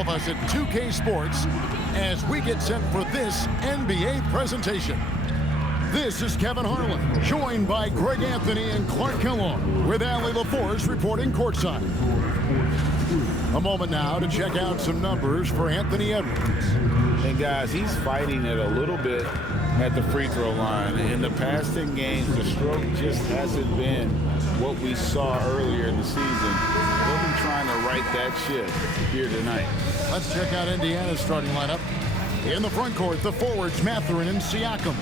of us at 2K Sports as we get set for this NBA presentation. This is Kevin Harlan, joined by Greg Anthony and Clark Kellogg, with Allie LaForce reporting courtside. A moment now to check out some numbers for Anthony Edwards. And guys, he's fighting it a little bit at the free throw line. In the past 10 games, the stroke just hasn't been what we saw earlier in the season. They'll be trying to right that ship here tonight. Let's check out Indiana's starting lineup. In the front court, the forwards Mathurin and Siakam.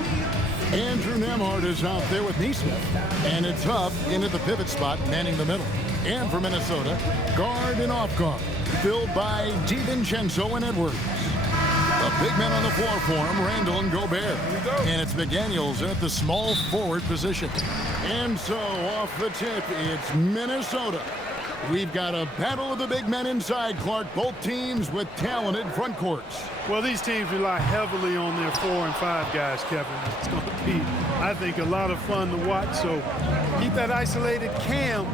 Andrew Nembhard is out there with Nesmith. And it's Huff in at the pivot spot, manning the middle. And for Minnesota, guard and off guard, filled by DiVincenzo and Edwards. The big men on the floor for him, Randall and Gobert. And it's McDaniels at the small forward position. And so off the tip, it's Minnesota. We've got a battle of the big men inside, Clark. Both teams with talented front courts. Well, these teams rely heavily on their 4 and 5 guys, Kevin. It's going to be, I think, a lot of fun to watch. So keep that isolated cam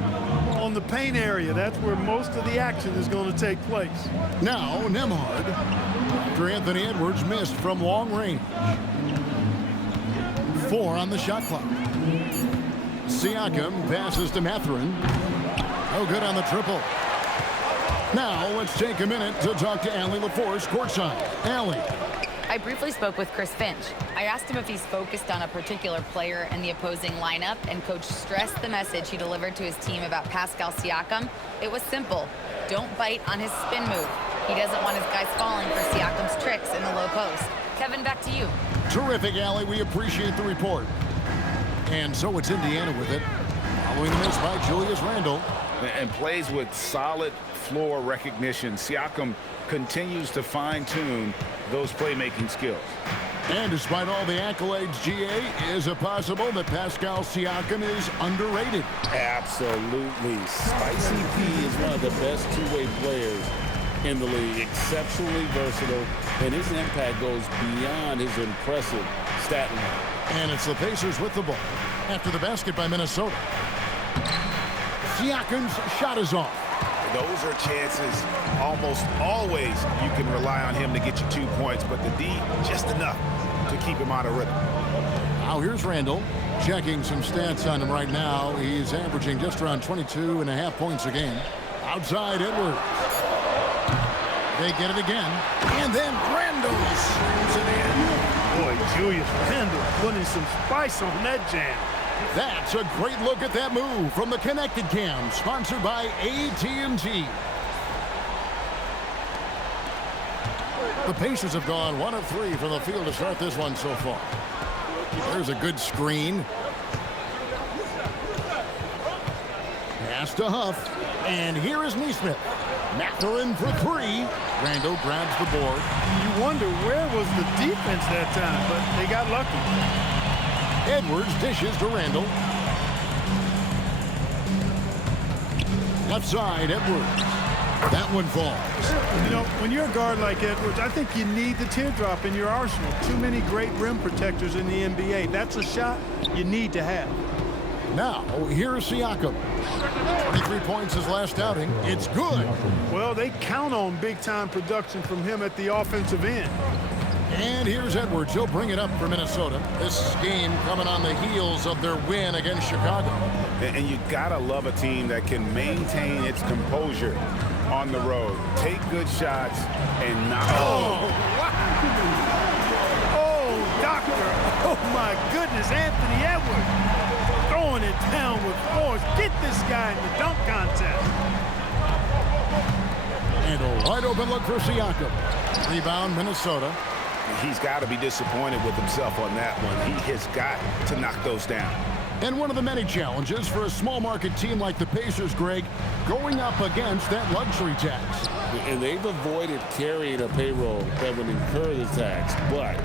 on the paint area. That's where most of the action is going to take place. Now, Nembhard, after Anthony Edwards missed from long range. 4 on the shot clock. Siakam passes to Mathurin. No good on the triple. Now, let's take a minute to talk to Allie LaForce courtside. Allie. I briefly spoke with Chris Finch. I asked him if he's focused on a particular player in the opposing lineup, and Coach stressed the message he delivered to his team about Pascal Siakam. It was simple. Don't bite on his spin move. He doesn't want his guys falling for Siakam's tricks in the low post. Kevin, back to you. Terrific, Allie. We appreciate the report. And so it's Indiana with it. Following the miss by Julius Randle. And plays with solid floor recognition. Siakam continues to fine-tune those playmaking skills. And despite all the accolades, GA, is it possible that Pascal Siakam is underrated? Absolutely. Spicy P is one of the best two-way players in the league. Exceptionally versatile, and his impact goes beyond his impressive stat line. And it's the Pacers with the ball after the basket by Minnesota. Siakam's shot is off. Those are chances almost always you can rely on him to get you 2 points, but the D just enough to keep him out of rhythm. Now here's Randall checking some stats on him right now. He's averaging just around 22.5 points a game. Outside Edwards. They get it again. And then Randall slams it in. Boy, Julius Randle putting some spice on that jam. That's a great look at that move from the Connected Cam, sponsored by AT&T. The Pacers have gone 1 of 3 from the field to start this one so far. There's a good screen. Pass to Huff. And here is Nesmith. Mathurin for 3. Randall grabs the board. You wonder where was the defense that time, but they got lucky. Edwards dishes to Randall. Left side, Edwards. That one falls. You know, when you're a guard like Edwards, I think you need the teardrop in your arsenal. Too many great rim protectors in the NBA. That's a shot you need to have. Now, here's Siakam. 23 points his last outing. It's good. Well, they count on big-time production from him at the offensive end. And here's Edwards. He'll bring it up for Minnesota. This game coming on the heels of their win against Chicago. And you gotta love a team that can maintain its composure on the road. Take good shots and not... Oh, doctor. Oh, my goodness. Anthony Edwards throwing it down with force. Get this guy in the dunk contest. And a wide open look for Siakam. Rebound, Minnesota. He's got to be disappointed with himself on that one. He has got to knock those down. And one of the many challenges for a small market team like the Pacers, Greg, going up against that luxury tax. And they've avoided carrying a payroll that would incur the tax. But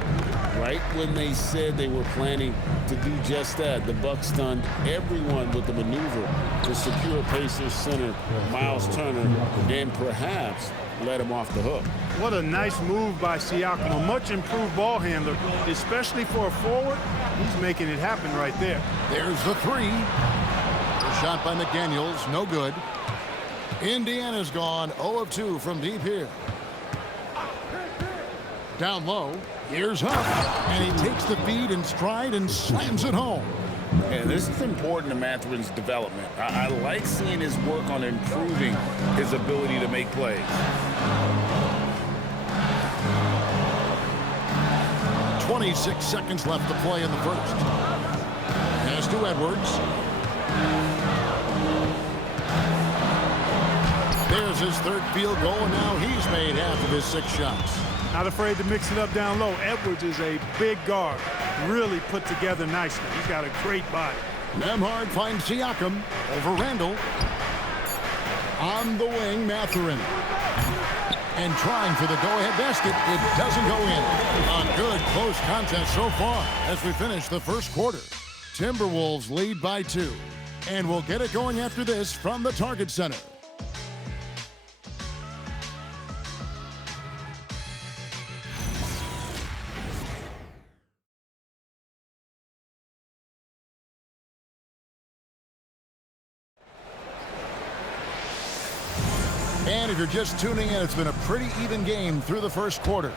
right when they said they were planning to do just that, the Bucks stunned everyone with the maneuver to secure Pacers center Miles Turner and perhaps let him off the hook. What a nice move by Siakam, a much improved ball handler, especially for a forward. He's making it happen right there. There's the 3. The shot by McDaniels, no good. Indiana's gone 0 of 2 from deep here. Down low, here's Huff, and he takes the feed in stride and slams it home. And this is important to Mathurin's development. I like seeing his work on improving his ability to make plays. 26 seconds left to play in the first. Pass to Edwards. There's his third field goal, and now he's made half of his 6 shots. Not afraid to mix it up down low. Edwards is a big guard. Really put together nicely. He's got a great body. Nembhard finds Siakam over Randall. On the wing, Mathurin. And trying for the go-ahead basket. It doesn't go in. A good close contest so far as we finish the first quarter. Timberwolves lead by 2. And we'll get it going after this from the Target Center. And if you're just tuning in, it's been a pretty even game through the first quarter.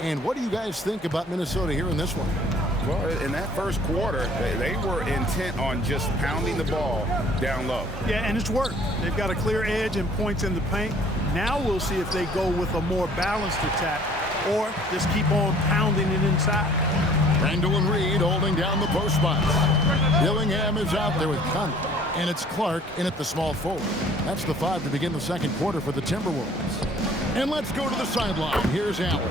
And what do you guys think about Minnesota here in this one? Well, in that first quarter, they were intent on just pounding the ball down low. Yeah, and it's worked. They've got a clear edge and points in the paint. Now we'll see if they go with a more balanced attack or just keep on pounding it inside. Randall and Reed holding down the post spots. Dillingham is out there with Conley. And it's Clark in at the small forward. That's the 5 to begin the second quarter for the Timberwolves. And let's go to the sideline. Here's Allen.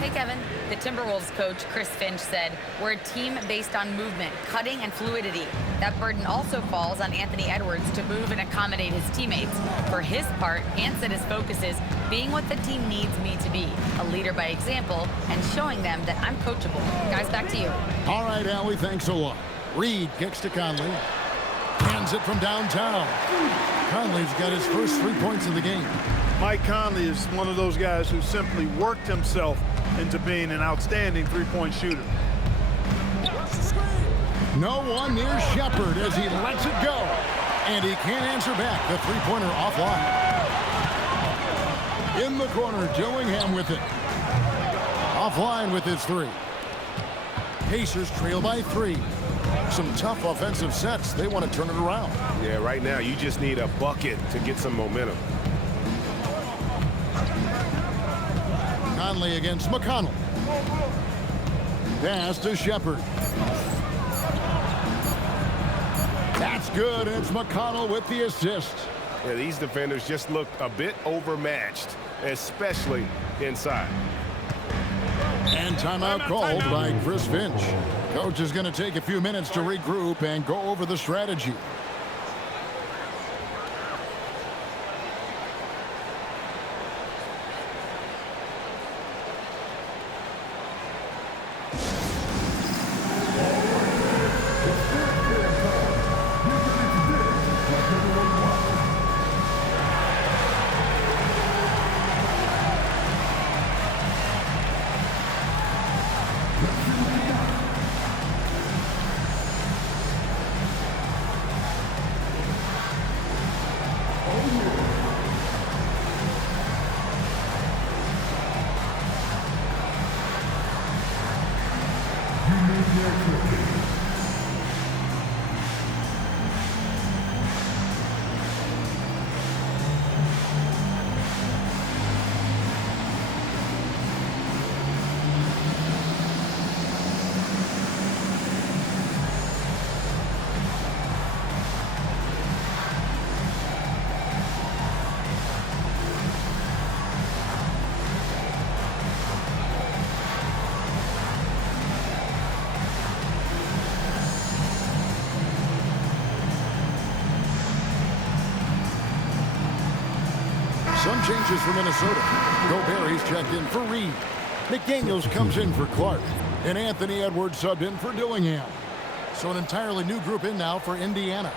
Hey, Kevin. The Timberwolves coach, Chris Finch, said, "We're a team based on movement, cutting, and fluidity. That burden also falls on Anthony Edwards to move and accommodate his teammates. For his part, Ant said his focus is being what the team needs me to be, a leader by example, and showing them that I'm coachable." Guys, back to you. All right, Allie, thanks a lot. Reed kicks to Conley. Hands it from downtown. Conley's got his first 3 points of the game. Mike Conley is one of those guys who simply worked himself into being an outstanding three-point shooter. No one near Shepard as he lets it go. And he can't answer back. The three-pointer offline. In the corner, Dillingham with it. Offline with his 3. Pacers trail by 3. Some tough offensive sets. They want to turn it around. Yeah, right now you just need a bucket to get some momentum. Conley against McConnell. Pass to Shepard. That's good. It's McConnell with the assist. Yeah, these defenders just looked a bit overmatched, especially inside. And timeout called by Chris Finch. Coach is going to take a few minutes to regroup and go over the strategy. Some changes for Minnesota. Gobert's checked in for Reed. McDaniels comes in for Clark. And Anthony Edwards subbed in for Dillingham. So an entirely new group in now for Indiana.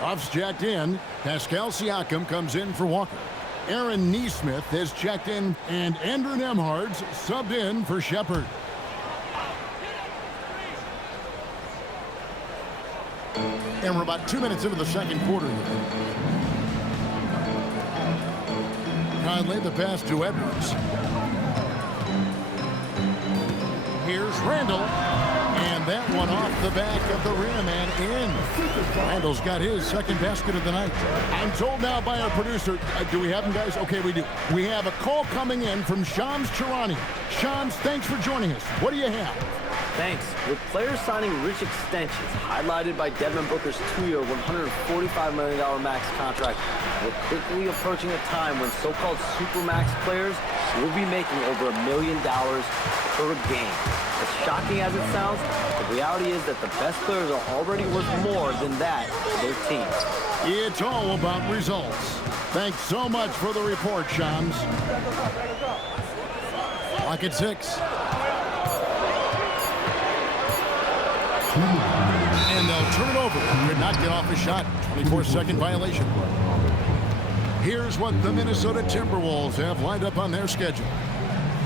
Ruff's checked in. Pascal Siakam comes in for Walker. Aaron Nesmith has checked in. And Andrew Nembhard's subbed in for Shepard. And we're about 2 minutes into the second quarter here. Conley, the pass to Edwards. Here's Randall. And that one off the back of the rim and in. Randall's got his second basket of the night. I'm told now by our producer, do we have him, guys? Okay, we do. We have a call coming in from Shams Charani. Shams, thanks for joining us. What do you have? Thanks. With players signing rich extensions, highlighted by Devin Booker's 2-year, $145 million max contract, we're quickly approaching a time when so-called supermax players will be making over $1 million per game. As shocking as it sounds, the reality is that the best players are already worth more than that to their teams. It's all about results. Thanks so much for the report, Shams. Clock at 6. And they'll turn it over. Could not get off a shot. 24-second violation. Here's what the Minnesota Timberwolves have lined up on their schedule.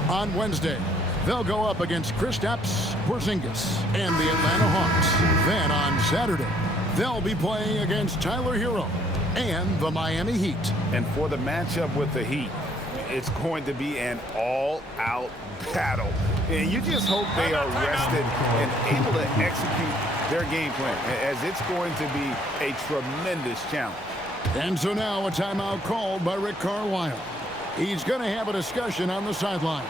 On Wednesday, they'll go up against Kristaps Porzingis and the Atlanta Hawks. Then on Saturday, they'll be playing against Tyler Hero and the Miami Heat. And for the matchup with the Heat, it's going to be an all-out battle. And you just hope they are rested and able to execute their game plan, as it's going to be a tremendous challenge. And so now a timeout called by Rick Carlisle. He's going to have a discussion on the sideline.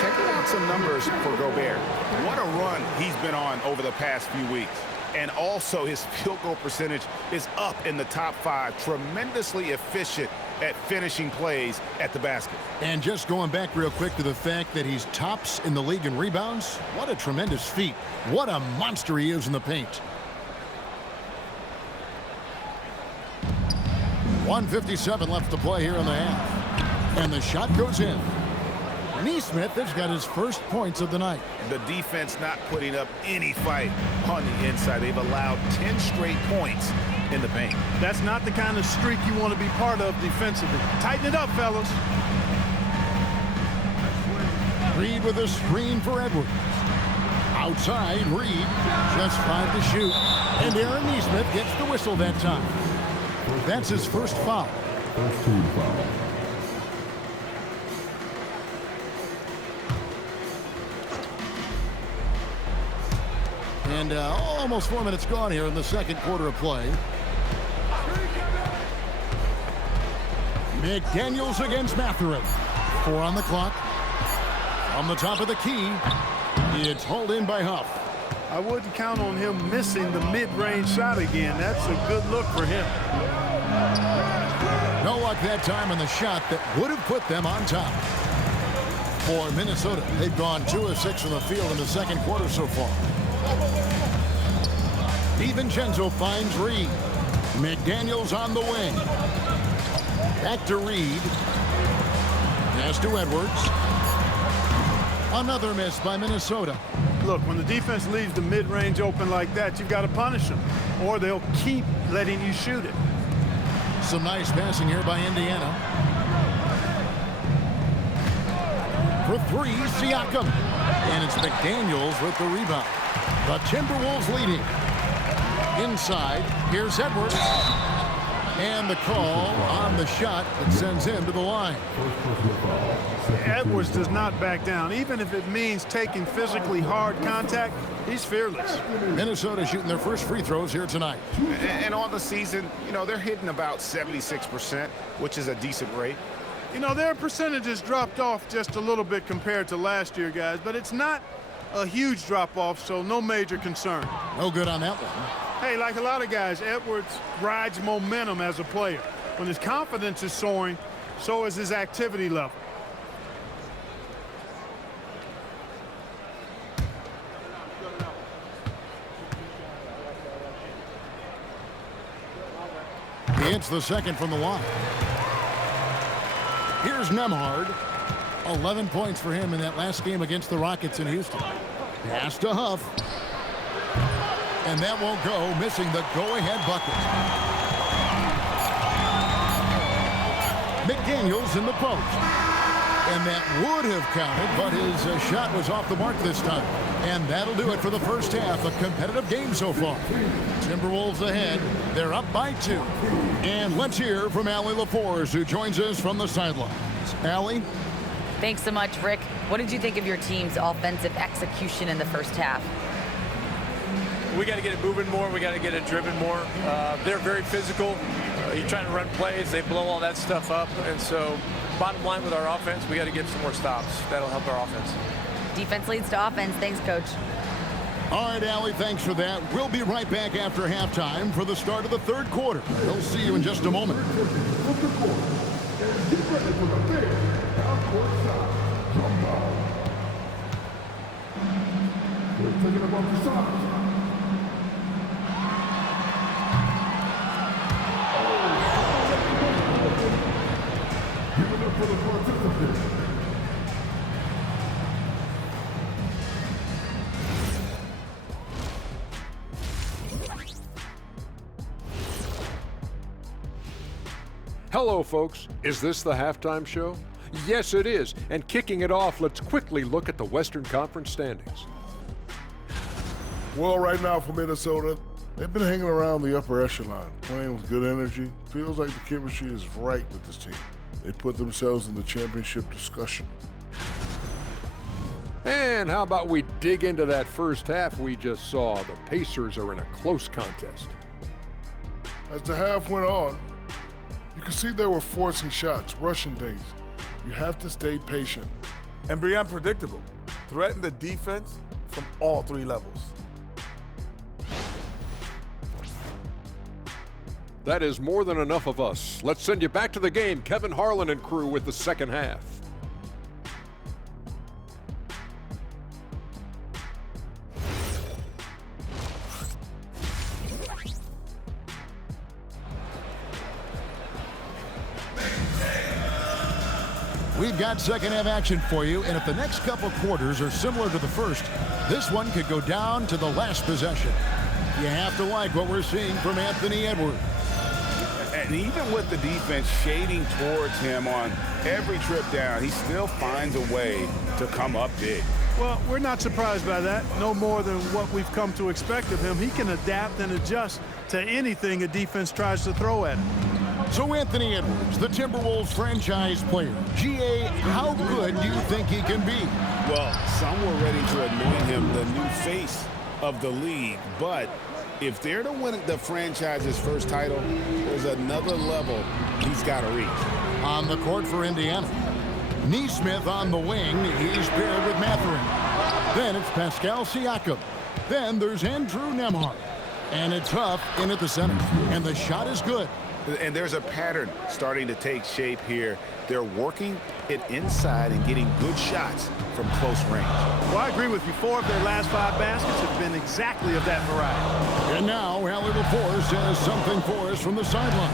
Checking out some numbers for Gobert. What a run he's been on over the past few weeks. And also his field goal percentage is up in the top 5. Tremendously efficient at finishing plays at the basket. And just going back real quick to the fact that he's tops in the league in rebounds. What a tremendous feat. What a monster he is in the paint. 1:57 left to play here in the half. And the shot goes in. Neesmith has got his first points of the night. The defense not putting up any fight on the inside. They've allowed 10 straight points in the paint. That's not the kind of streak you want to be part of defensively. Tighten it up, fellas. Reed with a screen for Edwards. Outside, Reed just 5 to shoot. And Aaron Neesmith gets the whistle that time. That's his first foul. First team foul. And almost 4 minutes gone here in the second quarter of play. McDaniels against Mathurin. 4 on the clock. From the top of the key, it's hauled in by Huff. I wouldn't count on him missing the mid-range shot again. That's a good look for him. No luck that time on the shot that would have put them on top. For Minnesota, they've gone 2 of 6 from the field in the second quarter so far. DiVincenzo finds Reed. McDaniels on the wing. Back to Reed. Pass to Edwards. Another miss by Minnesota. Look, when the defense leaves the mid-range open like that, you've got to punish them, or they'll keep letting you shoot it. Some nice passing here by Indiana. For 3, Siakam. And it's McDaniels with the rebound. The Timberwolves leading. Inside, here's Edwards. And the call on the shot that sends him to the line. Edwards does not back down. Even if it means taking physically hard contact, he's fearless. Minnesota shooting their first free throws here tonight. And on the season, you know, they're hitting about 76%, which is a decent rate. You know, their percentages dropped off just a little bit compared to last year, guys, but it's not a huge drop-off, so no major concern. No good on that one. Hey, like a lot of guys, Edwards rides momentum as a player. When his confidence is soaring, so is his activity level. He hits the second from the line. Here's Nembhard. 11 points for him in that last game against the Rockets in Houston. Pass to Huff. And that won't go, missing the go-ahead bucket. McDaniels in the post. And that would have counted, but his shot was off the mark this time. And that'll do it for the first half. A competitive game so far. Timberwolves ahead. They're up by 2. And let's hear from Allie LaForce, who joins us from the sidelines. Allie? Thanks so much, Rick. What did you think of your team's offensive execution in the first half? We got to get it moving more. We got to get it driven more. They're very physical. You're trying to run plays. They blow all that stuff up. And so bottom line with our offense, we got to get some more stops. That'll help our offense. Defense leads to offense. Thanks, Coach. All right, Allie, thanks for that. We'll be right back after halftime for the start of the third quarter. We'll see you in just a moment. Hello, folks. Is this the halftime show? Yes, it is. And kicking it off, let's quickly look at the Western Conference standings. Well, right now for Minnesota, they've been hanging around the upper echelon, playing with good energy. Feels like the chemistry is right with this team. They put themselves in the championship discussion. And how about we dig into that first half we just saw? The Pacers are in a close contest. As the half went on, you could see they were forcing shots, rushing things. You have to stay patient. And be unpredictable. Threaten the defense from all 3 levels. That is more than enough of us. Let's send you back to the game. Kevin Harlan and crew with the second half. We've got second half action for you, and if the next couple quarters are similar to the first, this one could go down to the last possession. You have to like what we're seeing from Anthony Edwards. And even with the defense shading towards him on every trip down, he still finds a way to come up big. Well, we're not surprised by that. No more than what we've come to expect of him. He can adapt and adjust to anything a defense tries to throw at him. So Anthony Edwards, the Timberwolves franchise player. GA, how good do you think he can be? Well, some were ready to anoint him the new face of the league, but if they're to win the franchise's first title, there's another level he's got to reach. On the court for Indiana, Neesmith on the wing. He's paired with Mathurin. Then it's Pascal Siakam. Then there's Andrew Nembhard. And it's Huff in at the center. And the shot is good. And there's a pattern starting to take shape here. They're working it inside and getting good shots from close range. Well, I agree with you. 4 of their last 5 baskets have been exactly of that variety. And now, Allie LaForce has something for us from the sideline.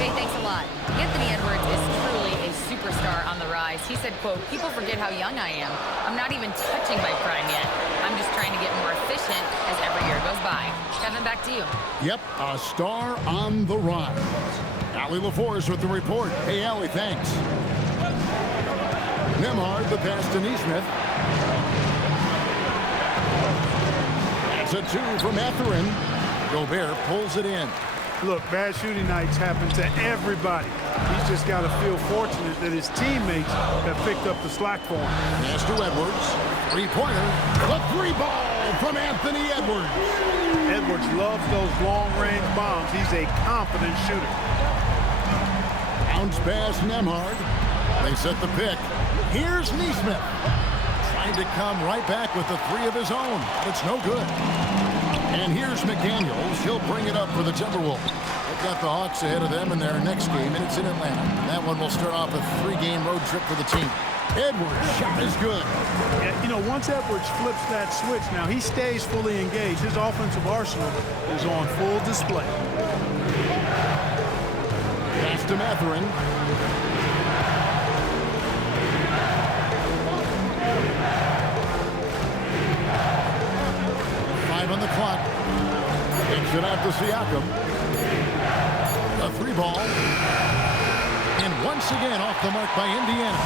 Hey, thanks a lot. Anthony Edwards is truly a superstar on the rise. He said, quote, "People forget how young I am. I'm not even touching my prime yet. I'm just trying to get more efficient as every year goes by." Kevin, back to you. Yep, a star on the rise. Allie LaForce with the report. Hey, Allie, thanks. Nembhard, the pass to Neesmith. That's a 2 from Mathurin. Gobert pulls it in. Look, bad shooting nights happen to everybody. He's just got to feel fortunate that his teammates have picked up the slack for him. Pass to Edwards. Three-pointer. The three ball from Anthony Edwards. Edwards loves those long-range bombs. He's a confident shooter. Bounce pass Nemhard. They set the pick. Here's Neesmith. Trying to come right back with the three of his own. But it's no good. And here's McDaniels. He'll bring it up for the Timberwolves. They've got the Hawks ahead of them in their next game, and it's in Atlanta. That one will start off a 3-game road trip for the team. Edwards' shot is good. Yeah, you know, once Edwards flips that switch, now he stays fully engaged. His offensive arsenal is on full display. Pass to Mathurin. On the clock. Takes it out to Siakam. A three ball. And once again off the mark by Indiana.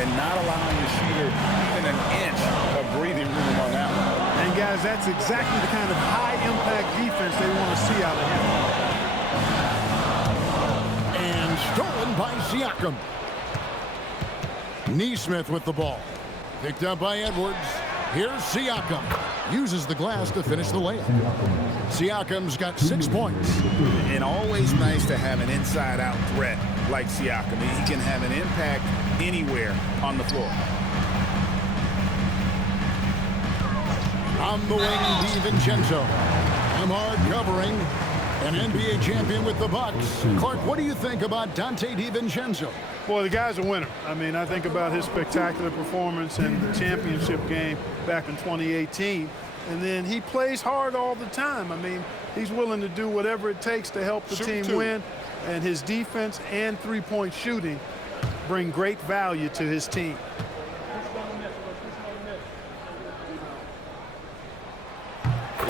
And not allowing the shooter even an inch of breathing room on that one. And guys, that's exactly the kind of high-impact defense they want to see out of him. And stolen by Siakam. Neesmith with the ball. Picked up by Edwards. Here's Siakam. Uses the glass to finish the layup. Siakam's got 6 points. And always nice to have an inside-out threat like Siakam. He can have an impact anywhere on the floor. On the wing, DiVincenzo. Nemhard covering. An NBA champion with the Bucks. Clark, what do you think about Dante DiVincenzo? Boy, the guy's a winner. I mean, I think about his spectacular performance in the championship game back in 2018. And then he plays hard all the time. I mean, he's willing to do whatever it takes to help the team win. And his defense and three-point shooting bring great value to his team.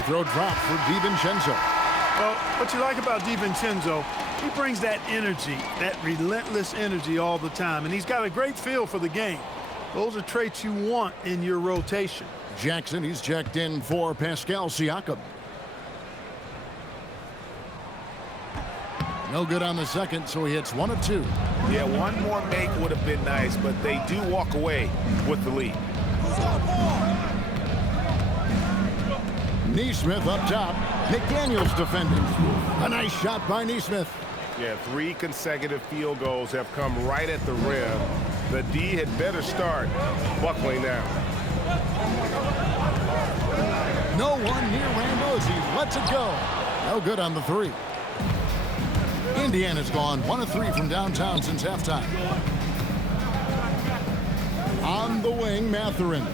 Throw drop for DiVincenzo. Well, what you like about DiVincenzo, he brings that energy, that relentless energy all the time. And he's got a great feel for the game. Those are traits you want in your rotation. Jackson, he's checked in for Pascal Siakam. No good on the second, so he hits 1 of 2. Yeah, one more make would have been nice, but they do walk away with the lead. Neesmith up top. McDaniels defending. A nice shot by Neesmith. Yeah, 3 consecutive field goals have come right at the rim. The D had better start buckling now. No one near Randall as he lets it go. No good on the 3. Indiana's gone 1 of 3 from downtown since halftime. On the wing, Mathurin.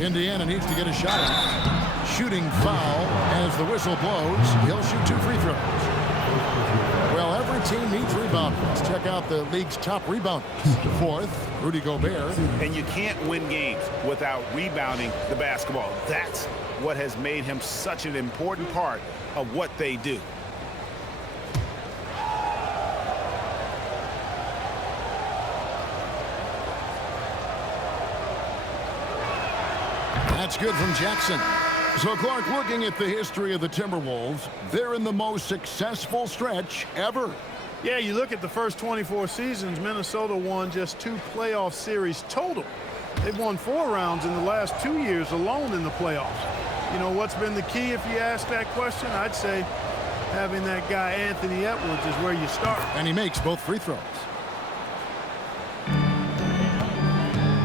Indiana needs to get a shot in. Shooting foul as the whistle blows. He'll shoot 2 free throws. Well, every team needs rebounders. Check out the league's top rebounders. 4th, Rudy Gobert. And you can't win games without rebounding the basketball. That's what has made him such an important part of what they do. That's good from Jackson. So, Clark, looking at the history of the Timberwolves, they're in the most successful stretch ever. Yeah, you look at the first 24 seasons, Minnesota won just 2 playoff series total. They've won 4 rounds in the last 2 years alone in the playoffs. You know, what's been the key if you ask that question? I'd say having that guy Anthony Edwards is where you start. And he makes both free throws.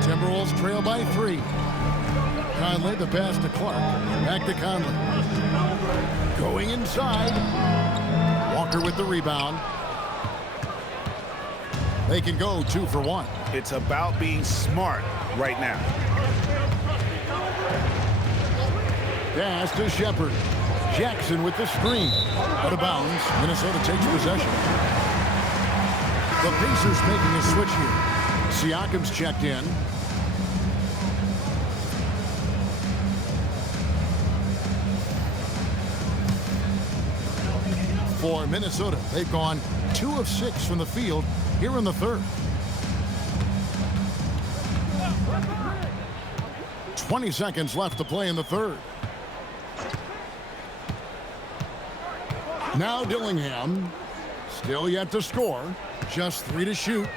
Timberwolves trail by 3. Conley, the pass to Clark. Back to Conley. Going inside. Walker with the rebound. They can go 2 for 1. It's about being smart right now. Pass to Shepard. Jackson with the screen. Out of bounds. Minnesota takes possession. The Pacers making a switch here. Siakam's checked in. For Minnesota, they've gone 2 of 6 from the field here in the 3rd. 20 seconds left to play in the third. Now Dillingham, still yet to score, just 3 to shoot.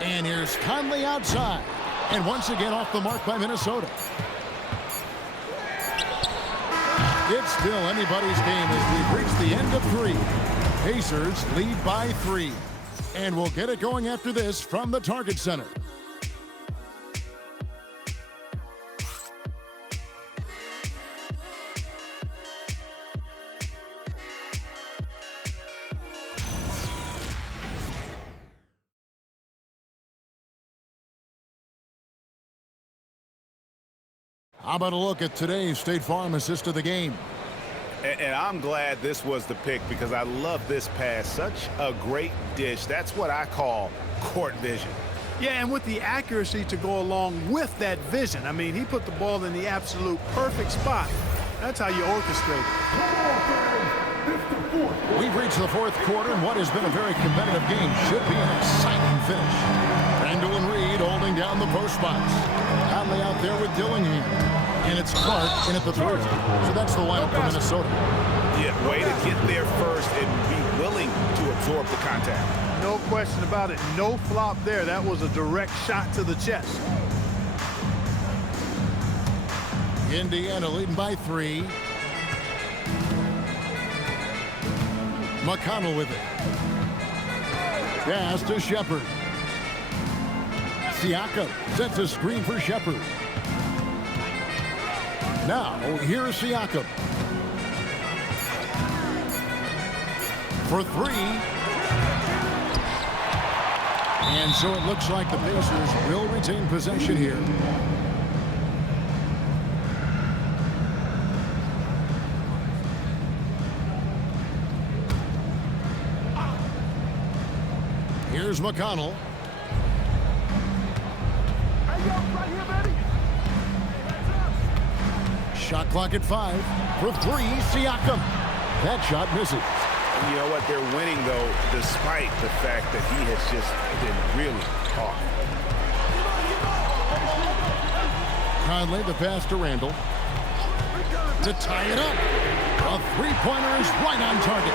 And here's Conley outside. And once again off the mark by Minnesota. It's still anybody's game as we've reached the end of 3. Pacers lead by 3. And we'll get it going after this from the Target Center. How about a look at today's State Farm assist of the game? And I'm glad this was the pick because I love this pass. Such a great dish. That's what I call court vision. Yeah, and with the accuracy to go along with that vision. I mean, he put the ball in the absolute perfect spot. That's how you orchestrate it. We've reached the fourth quarter, and what has been a very competitive game should be an exciting finish. Randall and Reed holding down the post spots. Conley out there with Dillingham. And it's Clark in at the 3. So that's the lineup for Minnesota. Yeah, way to get there first and be willing to absorb the contact. No question about it. No flop there. That was a direct shot to the chest. Indiana leading by 3. McConnell with it. Pass to Shepard. Siakam sets a screen for Shepard. Now, here's Siakam. For 3. And so it looks like the Pacers will retain possession here. Here's McConnell. Shot clock at 5. For 3, Siakam. That shot misses. You know what? They're winning, though, despite the fact that he has just been really off. Conley, the pass to Randall. To tie it up. A three-pointer is right on target.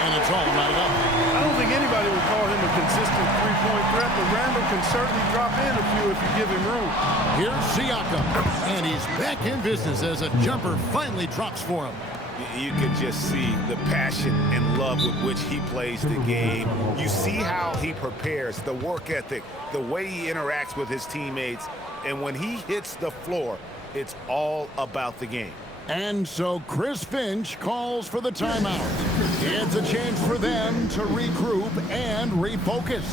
And it's all knotted up. I don't think anybody would call him a consistent three-point threat, but Randall can certainly drop in a few if you give him room. Here's Siakam. And he's back in business as a jumper finally drops for him. You can just see the passion and love with which he plays the game. You see how he prepares, the work ethic, the way he interacts with his teammates. And when he hits the floor, it's all about the game. And so Chris Finch calls for the timeout. It's a chance for them to regroup and refocus.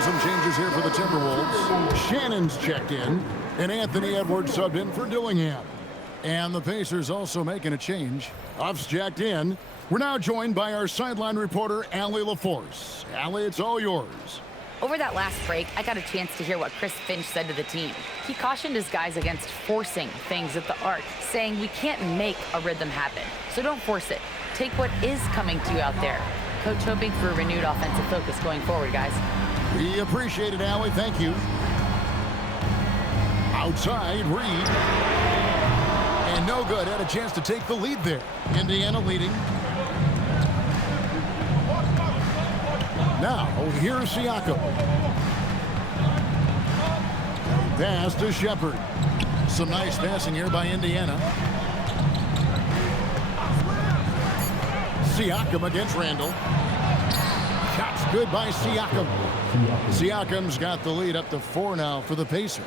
Some changes here for the Timberwolves. Shannon's checked in, and Anthony Edwards subbed in for Dillingham. And the Pacers also making a change. Huff's jacked in. We're now joined by our sideline reporter, Allie LaForce. Allie, it's all yours. Over that last break, I got a chance to hear what Chris Finch said to the team. He cautioned his guys against forcing things at the arc, saying we can't make a rhythm happen, so don't force it. Take what is coming to you out there. Coach hoping for a renewed offensive focus going forward, guys. We appreciate it, Allie. Thank you. Outside, Reed. And no good. Had a chance to take the lead there. Indiana leading. Now, here's Siakam. pass to Shepard. Some nice passing here by Indiana. Siakam against Randall. Shots good by Siakam. Siakam's got the lead up to 4 now for the Pacers.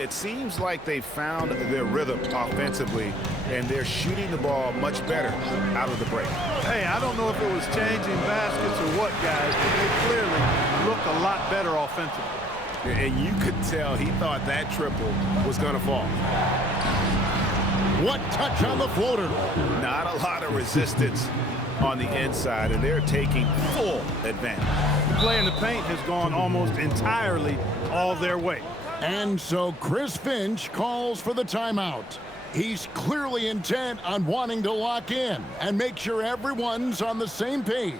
It seems like they found their rhythm offensively, and they're shooting the ball much better out of the break. Hey, I don't know if it was changing baskets or what, guys, but they clearly look a lot better offensively. And you could tell he thought that triple was going to fall. What touch on the floater. Not a lot of resistance on the inside, and they're taking full advantage. Play in the paint has gone almost entirely all their way. And so Chris Finch calls for the timeout. He's clearly intent on wanting to lock in and make sure everyone's on the same page.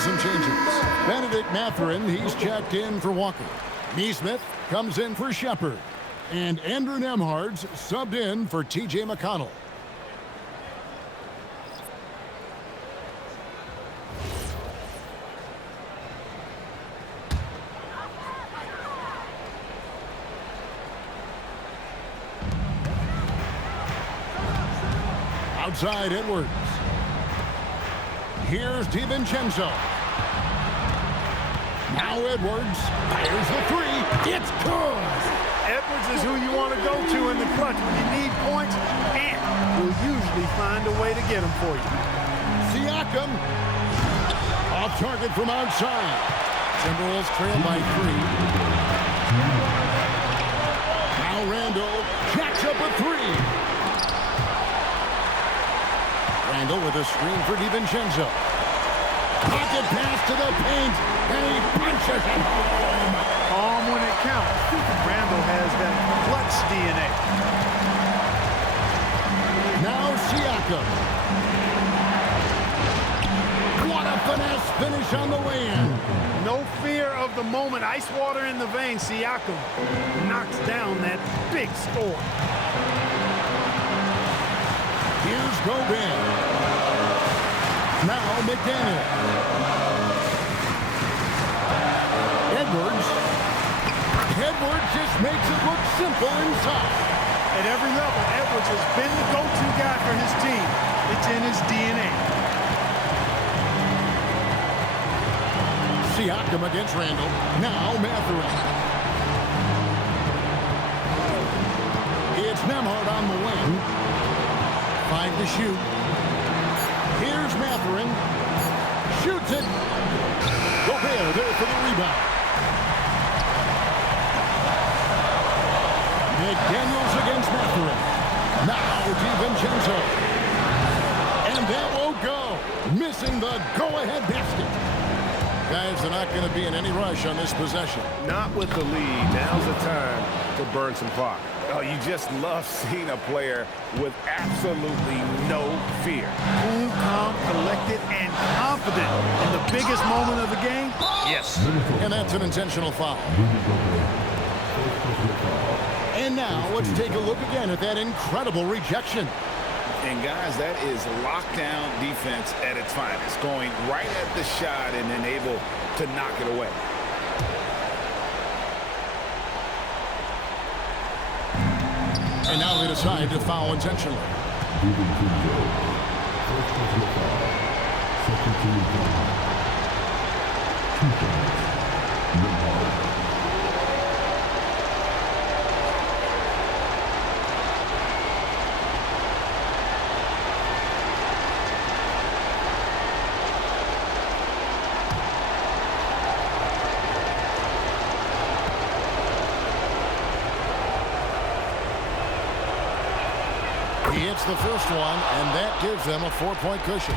Some changes. Mathurin, he's checked in for Walker. Neesmith comes in for Shepard. And Andrew Nembhard's subbed in for T.J. McConnell. Outside Edwards. Here's DiVincenzo. Now Edwards fires the three. It's good. Edwards is who you want to go to in the clutch when you need points, and will usually find a way to get them for you. Siakam off target from outside. Timberwolves trail by 3. Now Randall jacks up a 3. Randall with a screen for DiVincenzo. Pocket pass to the paint, and he punches it home. Home when it counts. Randall has that clutch DNA. Now Siakam. What a finesse finish on the way-in. No fear of the moment. Ice water in the veins. Siakam knocks down that big score. Here's Gobert. Now McDaniel. Edwards just makes it look simple inside. At every level, Edwards has been the go-to guy for his team. It's in his DNA. Siakam against Randall. Now Mathurin. It's Nembhard on the wing. 5 to shoot. Here's Mathurin. Shoots it. Gobert there for the rebound. McDaniels against Mathurin. Now DiVincenzo. And that won't go. Missing the go-ahead basket. Guys, they're not going to be in any rush on this possession. Not with the lead. Now's the time to burn some clock. Oh, you just love seeing a player with absolutely no fear. Cool, calm, collected, and confident in the biggest moment of the game. Yes. And that's an intentional foul. And now let's take a look again at that incredible rejection. And guys, that is lockdown defense at its finest. Going right at the shot and then able to knock it away. And now they decide to foul intentionally. He hits the first one, and that gives them a 4-point cushion.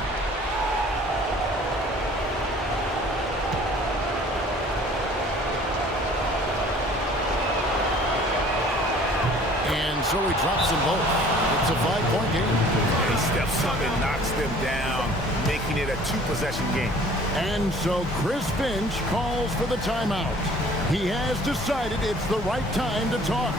And so he drops them both. It's a 5-point game. He steps up and knocks them down, making it a 2-possession game. And so Chris Finch calls for the timeout. He has decided it's the right time to talk.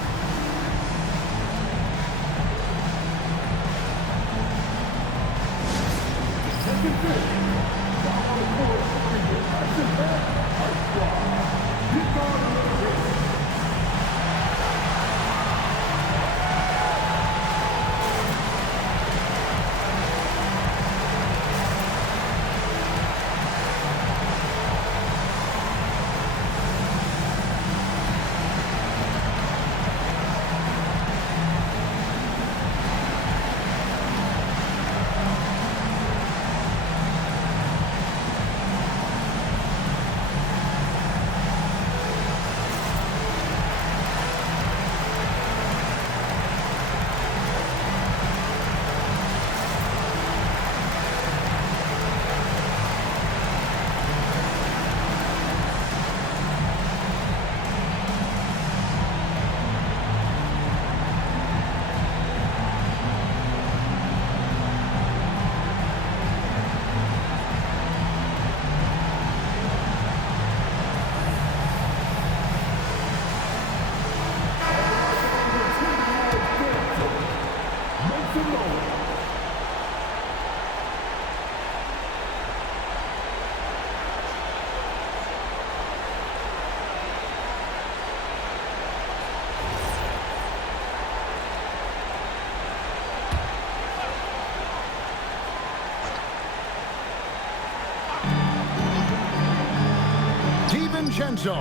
DiVincenzo.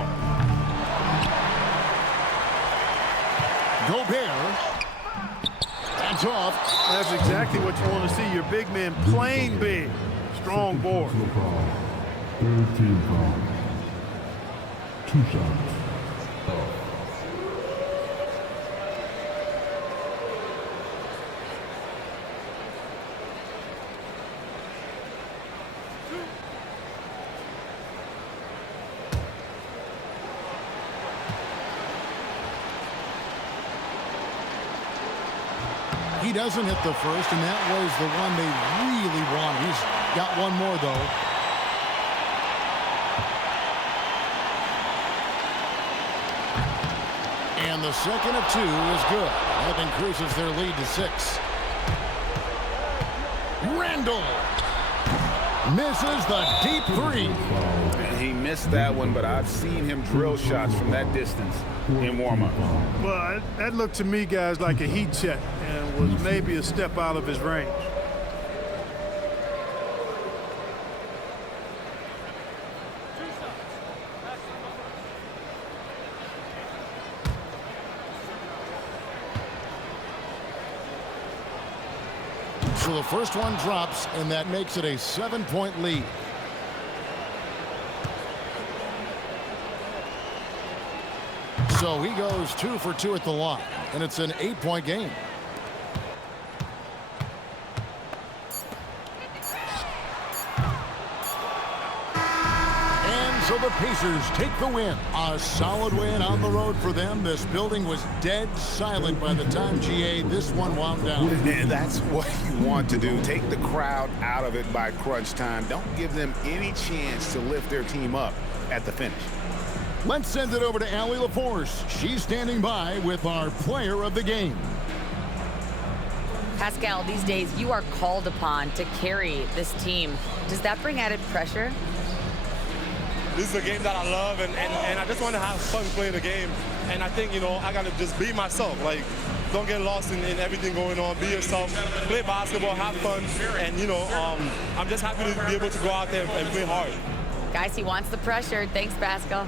Gobert. That's off. That's exactly what you want to see. Your big man playing big. Strong board. Third team foul. 2 shots. He doesn't hit the first, and that was the one they really wanted. He's got one more, though. And the second of 2 is good. That increases their lead to 6. Randall misses the deep 3. He missed that one, but I've seen him drill shots from that distance in warm-up. Well, that looked to me, guys, like a heat check and was maybe a step out of his range. So the first one drops, and that makes it a 7-point lead. So he goes 2 for 2 at the line, and it's an 8-point game. And so the Pacers take the win. A solid win on the road for them. This building was dead silent by the time, GA, this one wound down. And that's what you want to do. Take the crowd out of it by crunch time. Don't give them any chance to lift their team up at the finish. Let's send it over to Allie LaForce. She's standing by with our player of the game. Pascal, these days you are called upon to carry this team. Does that bring added pressure? This is a game that I love, and I just want to have fun playing the game. And I think, you know, I got to just be myself. Like, don't get lost in everything going on. Be yourself, play basketball, have fun, and I'm just happy to be able to go out there and play hard. Guys, he wants the pressure. Thanks, Pascal.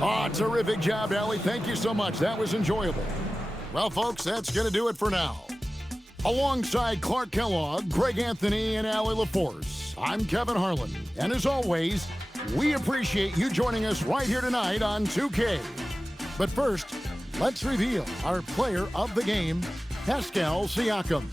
Oh, terrific job, Allie. Thank you so much. That was enjoyable. Well, folks, that's going to do it for now. Alongside Clark Kellogg, Greg Anthony, and Allie LaForce, I'm Kevin Harlan. And as always, we appreciate you joining us right here tonight on 2K. But first, let's reveal our player of the game, Pascal Siakam.